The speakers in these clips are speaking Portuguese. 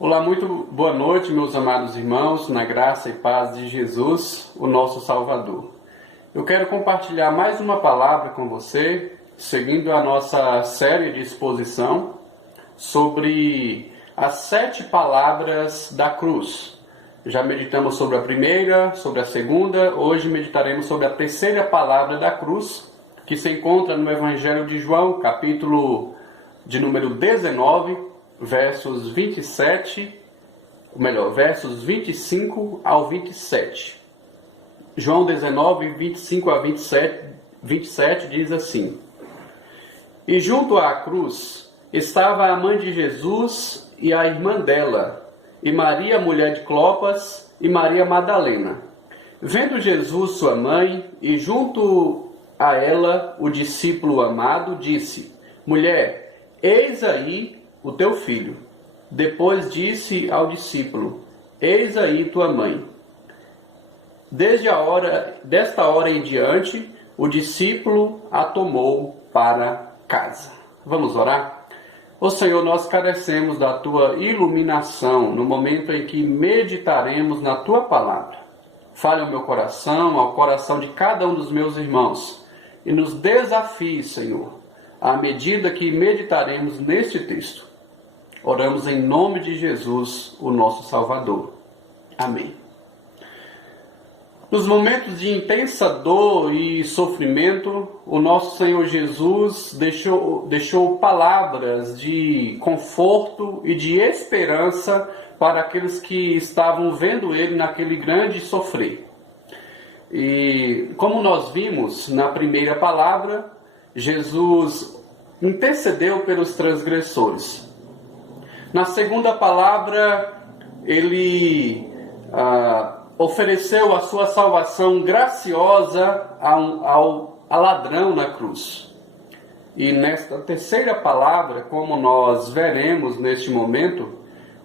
Olá, muito boa noite, meus amados irmãos, na graça e paz de Jesus, o nosso Salvador. Eu quero compartilhar mais uma palavra com você, seguindo a nossa série de exposição sobre as 7 palavras da cruz. Já meditamos sobre a primeira, sobre a segunda, hoje meditaremos sobre a terceira palavra da cruz, que se encontra no Evangelho de João, capítulo de número 19, versos 25 ao 27. João 19, 25 a 27 diz assim: E junto à cruz estava a mãe de Jesus e a irmã dela, e Maria, mulher de Clopas, e Maria Madalena. Vendo Jesus sua mãe, e junto a ela o discípulo amado, disse: Mulher, eis aí o teu filho. Depois disse ao discípulo: Eis aí tua mãe. Desta hora em diante, o discípulo a tomou para casa. Vamos orar? Ó Senhor, nós carecemos da tua iluminação no momento em que meditaremos na tua palavra. Fale ao meu coração, ao coração de cada um dos meus irmãos, e nos desafie, Senhor, à medida que meditaremos neste texto. Oramos em nome de Jesus, o nosso Salvador. Amém. Nos momentos de intensa dor e sofrimento, o nosso Senhor Jesus deixou palavras de conforto e de esperança para aqueles que estavam vendo Ele naquele grande sofrer. E como nós vimos na primeira palavra, Jesus intercedeu pelos transgressores. Na segunda palavra, ele ofereceu a sua salvação graciosa a ladrão na cruz. E nesta terceira palavra, como nós veremos neste momento,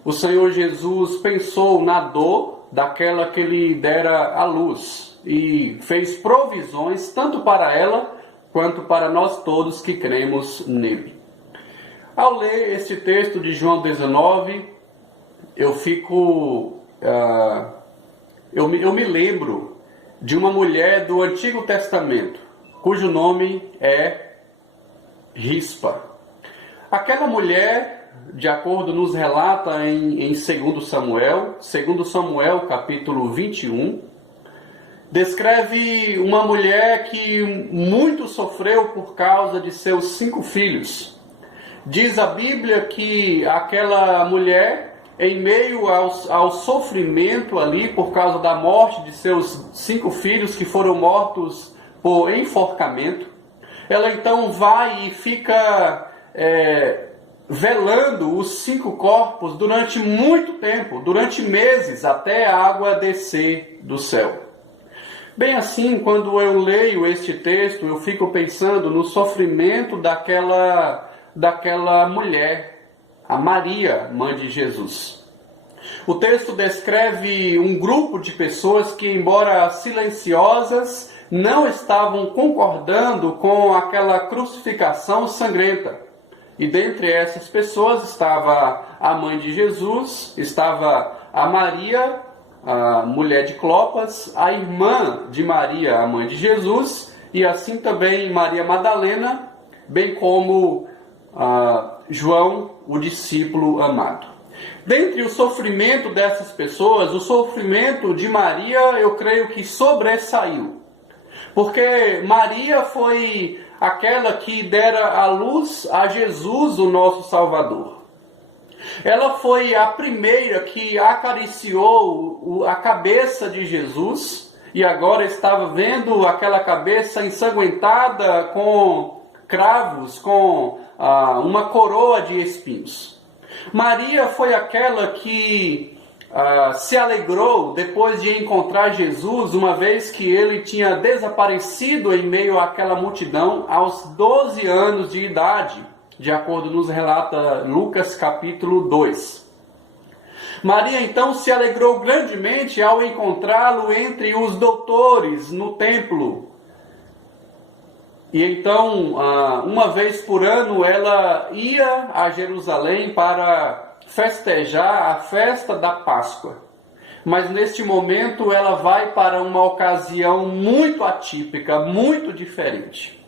o Senhor Jesus pensou na dor daquela que lhe dera a luz e fez provisões tanto para ela quanto para nós todos que cremos nele. Ao ler este texto de João 19, eu me lembro de uma mulher do Antigo Testamento, cujo nome é Rispa. Aquela mulher, de acordo nos relata em 2 Samuel capítulo 21, descreve uma mulher que muito sofreu por causa de seus 5 filhos. Diz a Bíblia que aquela mulher, em meio ao sofrimento ali, por causa da morte de seus 5 filhos que foram mortos por enforcamento, ela então vai e fica velando os 5 corpos durante muito tempo, durante meses, até a água descer do céu. Bem assim, quando eu leio este texto, eu fico pensando no sofrimento daquela mulher, a Maria, mãe de Jesus. O texto descreve um grupo de pessoas que, embora silenciosas, não estavam concordando com aquela crucificação sangrenta. E dentre essas pessoas estava a mãe de Jesus, estava a Maria, a mulher de Clopas, a irmã de Maria, a mãe de Jesus, e assim também Maria Madalena, bem como João, o discípulo amado. Dentre o sofrimento dessas pessoas, o sofrimento de Maria, eu creio que sobressaiu. Porque Maria foi aquela que dera a luz a Jesus, o nosso Salvador. Ela foi a primeira que acariciou a cabeça de Jesus e agora estava vendo aquela cabeça ensanguentada com cravos, com uma coroa de espinhos. Maria foi aquela que se alegrou depois de encontrar Jesus, uma vez que ele tinha desaparecido em meio àquela multidão aos 12 anos de idade, de acordo nos relata Lucas capítulo 2. Maria então se alegrou grandemente ao encontrá-lo entre os doutores no templo. E então, uma vez por ano, ela ia a Jerusalém para festejar a festa da Páscoa. Mas neste momento ela vai para uma ocasião muito atípica, muito diferente.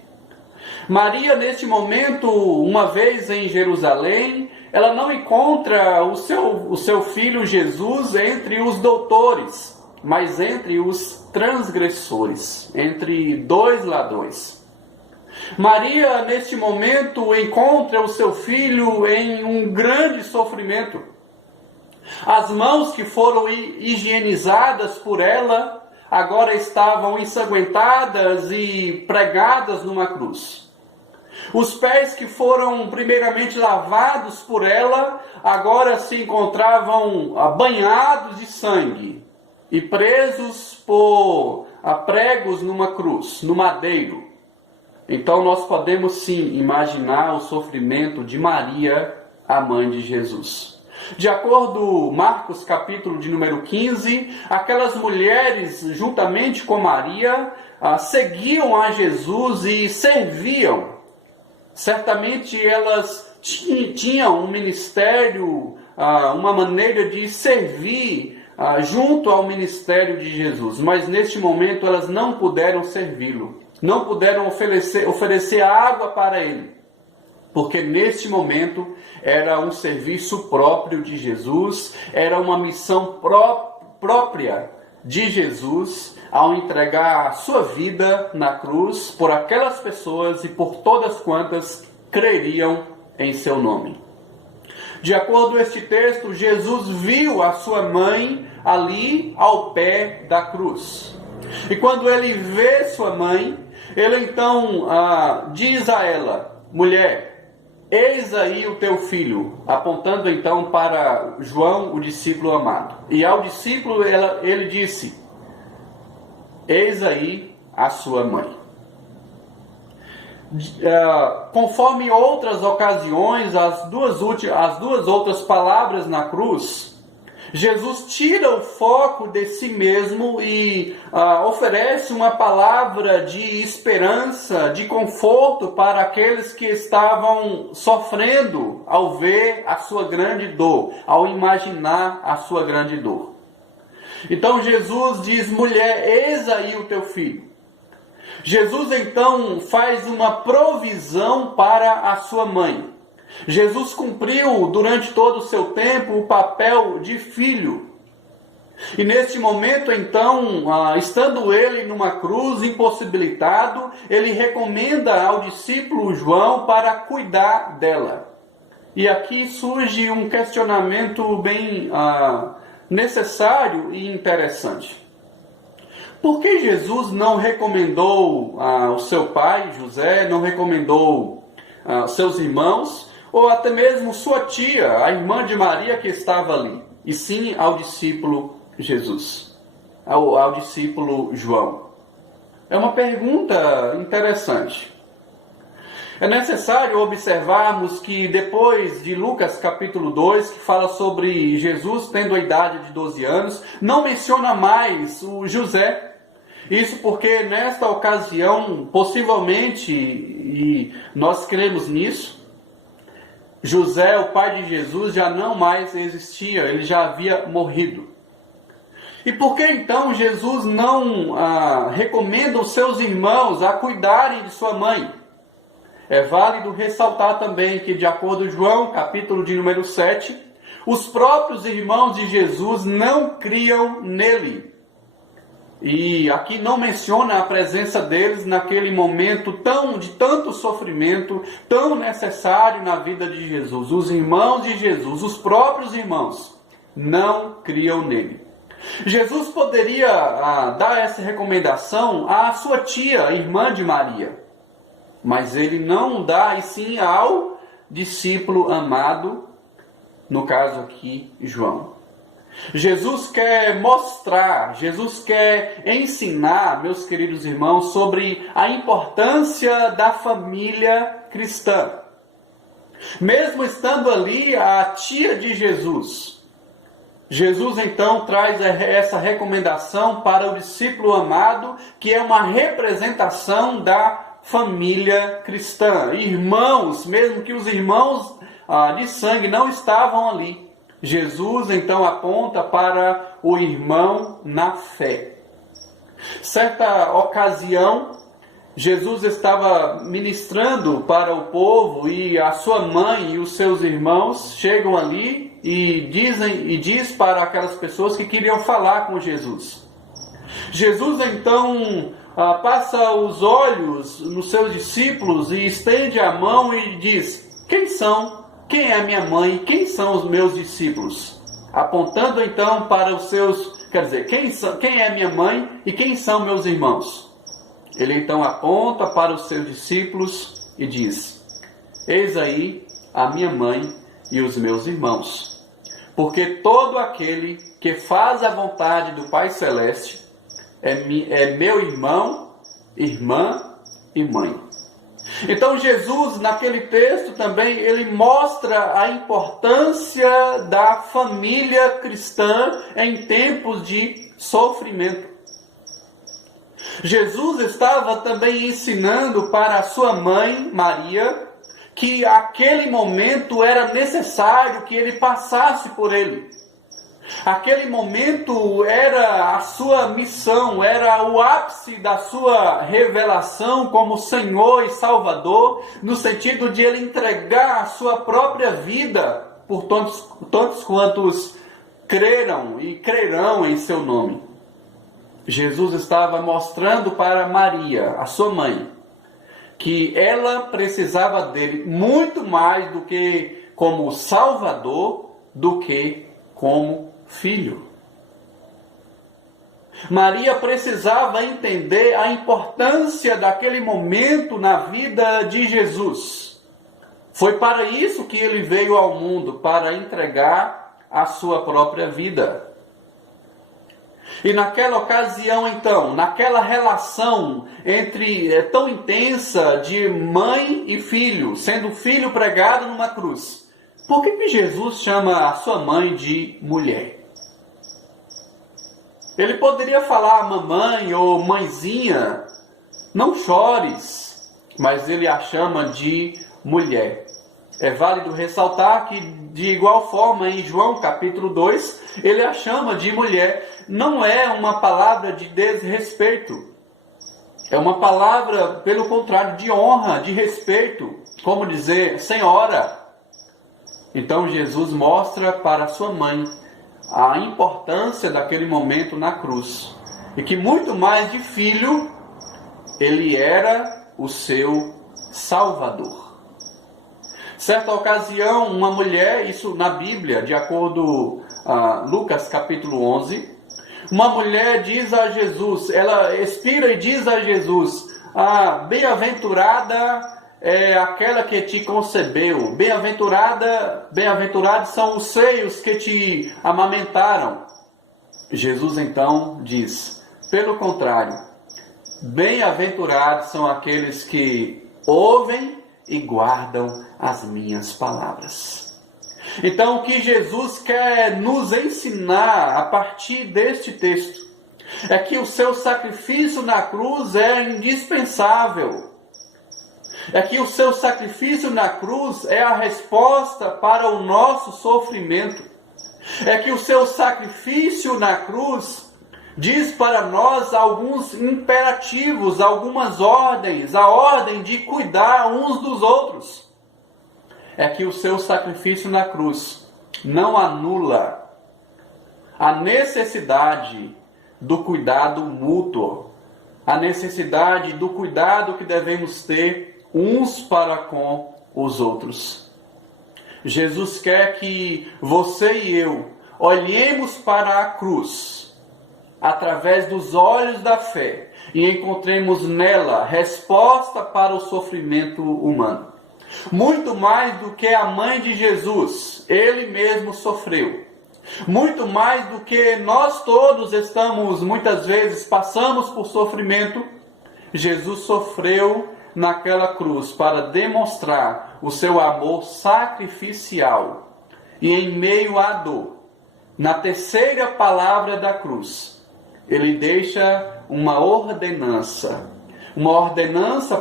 Maria, neste momento, uma vez em Jerusalém, ela não encontra o seu filho Jesus entre os doutores, mas entre os transgressores, entre dois ladrões. Maria, neste momento, encontra o seu filho em um grande sofrimento. As mãos que foram higienizadas por ela agora estavam ensanguentadas e pregadas numa cruz. Os pés que foram primeiramente lavados por ela agora se encontravam banhados de sangue e presos por pregos numa cruz, no madeiro. Então nós podemos sim imaginar o sofrimento de Maria, a mãe de Jesus. De acordo com Marcos capítulo de número 15, aquelas mulheres, juntamente com Maria, seguiam a Jesus e serviam. Certamente elas tinham um ministério, uma maneira de servir junto ao ministério de Jesus. Mas neste momento elas não puderam servi-lo. Não puderam oferecer água para ele. Porque neste momento era um serviço próprio de Jesus, era uma missão própria de Jesus ao entregar a sua vida na cruz por aquelas pessoas e por todas quantas creriam em seu nome. De acordo com este texto, Jesus viu a sua mãe ali ao pé da cruz. E quando ele vê sua mãe, ele então diz a ela: mulher, eis aí o teu filho, apontando então para João, o discípulo amado. E ao discípulo ele disse: eis aí a sua mãe. Conforme outras ocasiões, as duas outras palavras na cruz, Jesus tira o foco de si mesmo e oferece uma palavra de esperança, de conforto para aqueles que estavam sofrendo ao ver a sua grande dor, ao imaginar a sua grande dor. Então Jesus diz: mulher, eis aí o teu filho. Jesus então faz uma provisão para a sua mãe. Jesus cumpriu durante todo o seu tempo o papel de filho. E neste momento então, estando ele numa cruz, impossibilitado, ele recomenda ao discípulo João para cuidar dela. E aqui surge um questionamento bem necessário e interessante. Por que Jesus não recomendou ao seu pai, José, não recomendou seus irmãos, ou até mesmo sua tia, a irmã de Maria que estava ali, e sim ao discípulo Jesus, ao discípulo João? É uma pergunta interessante. É necessário observarmos que depois de Lucas capítulo 2, que fala sobre Jesus tendo a idade de 12 anos, não menciona mais o José. Isso porque nesta ocasião, possivelmente, e nós cremos nisso, José, o pai de Jesus, já não mais existia, ele já havia morrido. E por que então Jesus não recomenda os seus irmãos a cuidarem de sua mãe? É válido ressaltar também que, de acordo com João, capítulo de número 7, os próprios irmãos de Jesus não criam nele. E aqui não menciona a presença deles naquele momento de tanto sofrimento, tão necessário na vida de Jesus. Os irmãos de Jesus, os próprios irmãos, não criam nele. Jesus poderia dar essa recomendação à sua tia, irmã de Maria. Mas ele não dá, e sim ao discípulo amado, no caso aqui, João. Jesus quer mostrar, Jesus quer ensinar, meus queridos irmãos, sobre a importância da família cristã. Mesmo estando ali a tia de Jesus, Jesus então traz essa recomendação para o discípulo amado, que é uma representação da família cristã. Irmãos, mesmo que os irmãos de sangue não estavam ali, Jesus então aponta para o irmão na fé. Certa ocasião, Jesus estava ministrando para o povo e a sua mãe e os seus irmãos chegam ali e diz para aquelas pessoas que queriam falar com Jesus. Jesus então passa os olhos nos seus discípulos e estende a mão e diz: quem são? Quem é a minha mãe? Quem são os meus discípulos? Apontando então para os seus, quem é a minha mãe e quem são meus irmãos? Ele então aponta para os seus discípulos e diz: eis aí a minha mãe e os meus irmãos. Porque todo aquele que faz a vontade do Pai Celeste é meu irmão, irmã e mãe. Então Jesus, naquele texto também, ele mostra a importância da família cristã em tempos de sofrimento. Jesus estava também ensinando para a sua mãe, Maria, que aquele momento era necessário que ele passasse por ele. Aquele momento era a sua missão, era o ápice da sua revelação como Senhor e Salvador, no sentido de ele entregar a sua própria vida por tantos quantos creram e crerão em seu nome. Jesus estava mostrando para Maria, a sua mãe, que ela precisava dele muito mais do que como Salvador, do que como filho. Maria precisava entender a importância daquele momento na vida de Jesus. Foi para isso que ele veio ao mundo, para entregar a sua própria vida. E naquela ocasião, então, naquela relação tão intensa de mãe e filho, sendo o filho pregado numa cruz, por que Jesus chama a sua mãe de mulher? Ele poderia falar mamãe ou mãezinha, não chores, mas ele a chama de mulher. É válido ressaltar que, de igual forma, em João capítulo 2, ele a chama de mulher. Não é uma palavra de desrespeito. É uma palavra, pelo contrário, de honra, de respeito. Como dizer, senhora. Então Jesus mostra para sua mãe a importância daquele momento na cruz. E que muito mais de filho, ele era o seu Salvador. Certa ocasião, uma mulher, isso na Bíblia, de acordo com Lucas capítulo 11, uma mulher diz a Jesus, ela expira e diz a Jesus: bem-aventurada é aquela que te concebeu, bem-aventurados são os seios que te amamentaram. Jesus então diz: pelo contrário, bem-aventurados são aqueles que ouvem e guardam as minhas palavras. Então, o que Jesus quer nos ensinar a partir deste texto é que o seu sacrifício na cruz é indispensável. É que o seu sacrifício na cruz é a resposta para o nosso sofrimento. É que o seu sacrifício na cruz diz para nós alguns imperativos, algumas ordens, a ordem de cuidar uns dos outros. É que o seu sacrifício na cruz não anula a necessidade do cuidado mútuo, a necessidade do cuidado que devemos ter uns para com os outros. Jesus quer que você e eu olhemos para a cruz através dos olhos da fé e encontremos nela resposta para o sofrimento humano. Muito mais do que a mãe de Jesus, ele mesmo sofreu. Muito mais do que nós todos muitas vezes passamos por sofrimento, Jesus sofreu naquela cruz para demonstrar o seu amor sacrificial. E em meio à dor, na terceira palavra da cruz, ele deixa uma ordenança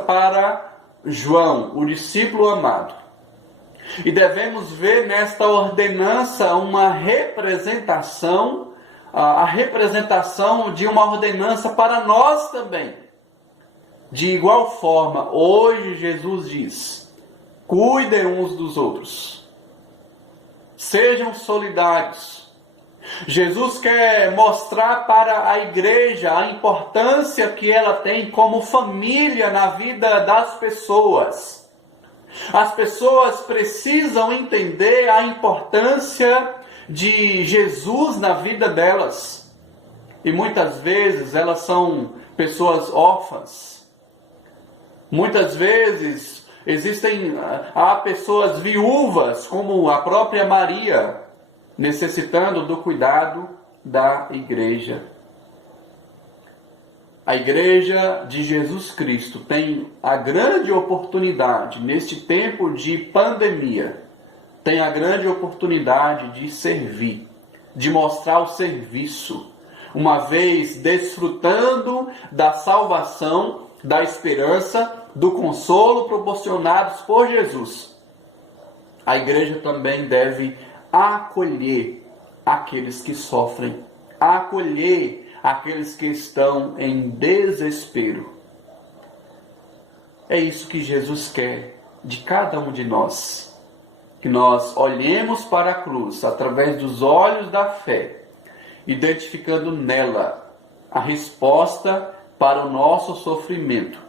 para João, o discípulo amado. E devemos ver nesta ordenança uma representação, a representação de uma ordenança para nós também. De igual forma, hoje Jesus diz: cuidem uns dos outros, sejam solidários. Jesus quer mostrar para a igreja a importância que ela tem como família na vida das pessoas. As pessoas precisam entender a importância de Jesus na vida delas. E muitas vezes elas são pessoas órfãs. Muitas vezes há pessoas viúvas, como a própria Maria, necessitando do cuidado da igreja. A igreja de Jesus Cristo tem a grande oportunidade, neste tempo de pandemia, tem a grande oportunidade de servir, de mostrar o serviço, uma vez desfrutando da salvação, da esperança, do consolo proporcionados por Jesus. A igreja também deve acolher aqueles que sofrem, acolher aqueles que estão em desespero. É isso que Jesus quer de cada um de nós. Que nós olhemos para a cruz através dos olhos da fé, identificando nela a resposta para o nosso sofrimento.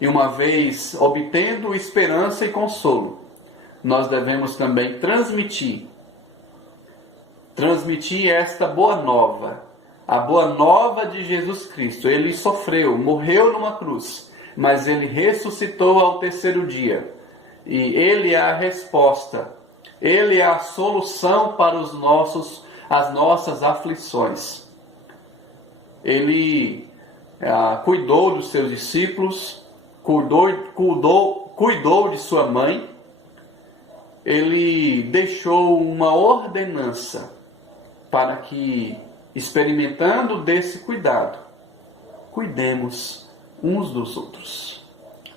E uma vez obtendo esperança e consolo, nós devemos também transmitir esta boa nova, a boa nova de Jesus Cristo. Ele sofreu, morreu numa cruz, mas ele ressuscitou ao terceiro dia. E ele é a resposta, ele é a solução para as nossas aflições. Ele cuidou dos seus discípulos, cuidou de sua mãe. Ele deixou uma ordenança para que, experimentando desse cuidado, cuidemos uns dos outros.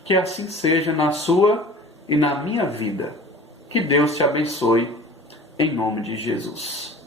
Que assim seja na sua e na minha vida. Que Deus te abençoe, em nome de Jesus.